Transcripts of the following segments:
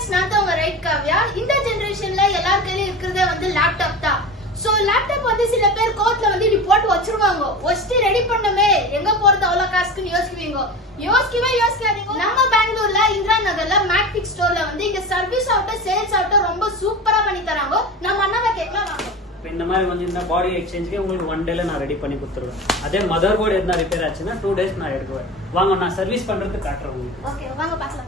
Friends, நான் தான் உங்க ரைட் காவ்யா. இந்த ஜெனரேஷன்ல எல்லார் கையிலும் இருக்கிறதே வந்து லேப்டாப் தான். சோ லேப்டாப் வந்து சில பேர் கோட்ல வந்து இப்படி போட்டு வச்சிருவாங்க. வச்சுட்டு ரெடி பண்ணமே எங்க போறது அவ்வளவு காசுக்குன்னு யோசிக்குவீங்க. யோசிக்காதீங்க. நம்ம பெங்களூர்ல இந்திரா நகர்ல மேக்பிக்ஸ் ஸ்டோர்ல வந்து இங்க சர்வீஸ் ஆகட்டும் சேல்ஸ் ஆகட்டும் ரொம்ப சூப்பரா பண்ணி தராங்க. நம்ம அண்ணாவை கேட்கலாம் வாங்க. இந்த மாதிரி வந்து இந்த பாடி எக்ஸ்சேஞ்சுக்கு உங்களுக்கு 1 டேல நான் ரெடி பண்ணி கொடுத்துருவேன். அதே மதர் போர்டு எதுனா ரிப்பேர் ஆச்சுன்னா 2 டேஸ் நான் எடுக்குவேன். வாங்க நான் சர்வீஸ் பண்றதுக்கு காட்டுறேன் உங்களுக்கு. ஓகே வாங்க பார்க்கலாம்.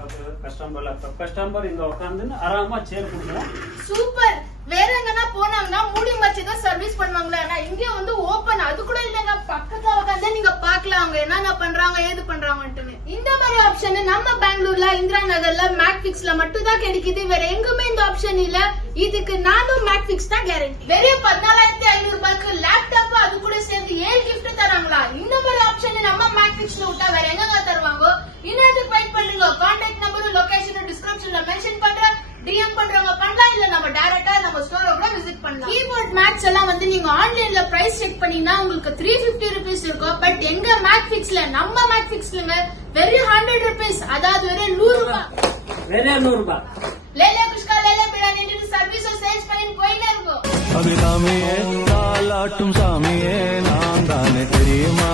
கஸ்டமர் இங்க உட்கார்ந்து ஆராமா சேர் கொடுக்கலாம். சூப்பர். வேற எங்கன்னா போனாங்கன்னா மூடி வச்சுதான் சர்வீஸ் பண்ணுவாங்களா? ஆனா இங்க வந்து ஓபன், அது கூட இல்லங்க. பக்கத்துல உட்காந்து நீங்க பாக்கலாம் அவங்க என்னென்ன பண்றாங்க ஏது பண்றாங்கன்னு. இந்த மாதிரி ஆப்ஷன் நம்ம பெங்களூர்ல இந்திரா நகர்ல மேக்பிக்ஸ்ல மட்டும் தான் கிடைக்குது. வேற எங்குமே இந்த ஆப்ஷன் இல்ல. இதுக்கு நானும் மேக்பிக்ஸ் தான் கேரண்டி. வெறும் 14,500 ரூபாய்க்கு லேப்டாப் அது கூட சேர்த்து 7 கிஃப்ட் தராங்களா? இந்த மாதிரி ஆப்ஷன் நம்ம மேக்பிக்ஸ்ல விட்டா வேற எங்க தருவாங்க? இன்னும் வெயிட் பண்ணுங்க. கான்டாக்ட் நம்பரும் லொகேஷன் டிஸ்கிரிப்ஷன்ல மென்ஷன் பண்றேன். டிஎம் பண்றவங்க பண்ணலாம், இல்ல நம்ம டைரக்டா நம்ம ஸ்டோரை கூட விசிட் பண்ணலாம். கீபோர்ட் மேக்ஸ் எல்லாம் வந்து நீங்க ஆன்லைன்ல பிரைஸ் செக் பண்ணீங்கன்னா உங்களுக்கு 350 rupees இருக்கும். பட் எங்க மேக்பிக்ஸ்ல நம்ம மேக்பிக்ஸ்லங்க வெறும் 100 rupees, அதாவது வெறும் 100 ரூபாய். வெறும் 100 ரூபாய். லேலே குஷ்கா லேலே பிராண்டிட்டு சர்வீஸ் சேல்ஸ் பண்ணி போயிட்டே இருக்கும். அபிராமியே தாலாட்டும் சாமியே நான் தானே தெரியுமா